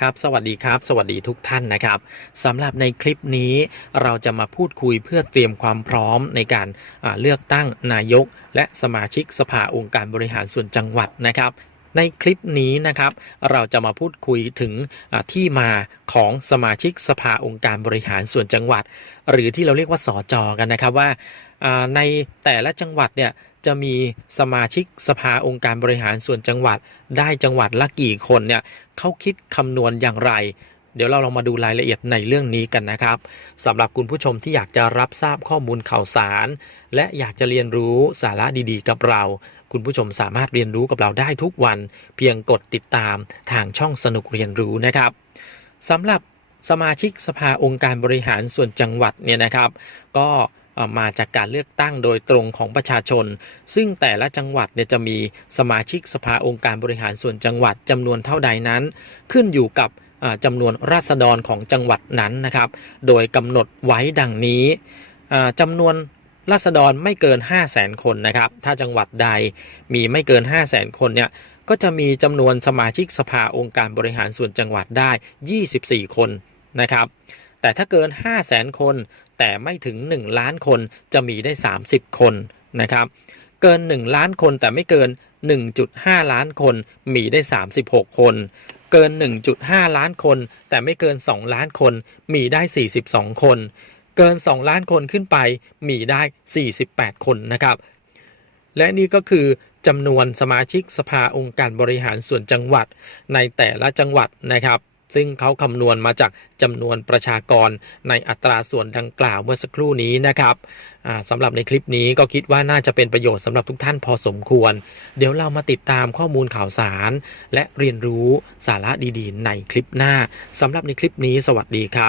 ครับสวัสดีครับ สวัสดีทุกท่านนะครับสำหรับในคลิปนี้เราจะมาพูดคุยเพื่อเตรียมความพร้อมในการเลือกตั้งนายก และสมาชิกสภาองค์การบริหารส่วนจังหวัดนะครับในคลิปนี้นะครับเราจะมาพูดคุยถึงที่มาของสมาชิกสภาองค์การบริหารส่วนจังหวัด หรือที่เราเรียกว่าสอจอกันนะครับว่าในแต่ละจังหวัดเนี่ย จะมีสมาชิกสภาองค์การบริหารส่วนจังหวัด ได้จังหวัดละกี่คนเนี่ยเขาคิดคำนวณอย่างไร เดี๋ยวเราลองมาดูรายละเอียดในเรื่องนี้กันนะครับสำหรับคุณผู้ชมที่อยากจะรับทราบข้อมูลข่าวสาร และอยากจะเรียนรู้สาระดีๆ กับเรา คุณผู้ชมสามารถเรียนรู้กับเราได้ทุกวัน เพียงกดติดตามทางช่องสนุกเรียนรู้นะครับสำหรับสมาชิกสภาองค์การบริหารส่วนจังหวัดเนี่ยนะครับ ก็ มาจากการเลือกตั้งโดยตรงของประชาชน ซึ่งแต่ละจังหวัดเนี่ยจะมีสมาชิกสภาองค์การบริหารส่วนจังหวัดจำนวนเท่าใดนั้น ขึ้นอยู่กับอ่าจำนวนราษฎรของจังหวัดนั้นนะครับ โดยกำหนดไว้ดังนี้อ่าจำนวนราษฎรไม่เกิน 5 0 0แสนคนนะครับ ถ้าจังหวัดใดมีไม่เกิน 5 0 0แสนคนเนี่ย ก็จะมีจำนวนสมาชิกสภาองค์การบริหารส่วนจังหวัดได้ 24 คนนะครับ แต่ถ้าเกิน 5 0 0แสนคน แต่ไม่ถึง 1 ล้านคนจะมีได้ 30 คนนะครับ เกิน 1 ล้านคนแต่ไม่เกิน 1.5 ล้านคนมีได้ 36 คน เกิน 1.5 ล้านคน แต่ไม่เกิน 2 ล้านคนมีได้ 42 คน เกิน 2 ล้านคนขึ้นไปมีได้ 48 คนนะครับ และนี่ก็คือจำนวนสมาชิกสภาองค์การบริหารส่วนจังหวัดในแต่ละจังหวัดนะครับ ซึ่งเขาคำนวณมาจากจำนวนประชากรในอัตราส่วนดังกล่าวเมื่อสักครู่นี้นะครับสำหรับในคลิปนี้ก็คิดว่าน่าจะเป็นประโยชน์สำหรับทุกท่านพอสมควร เดี๋ยวเรามาติดตามข้อมูลข่าวสาร และเรียนรู้สาระดีๆ ในคลิปหน้าสำหรับในคลิปนี้สวัสดีครับ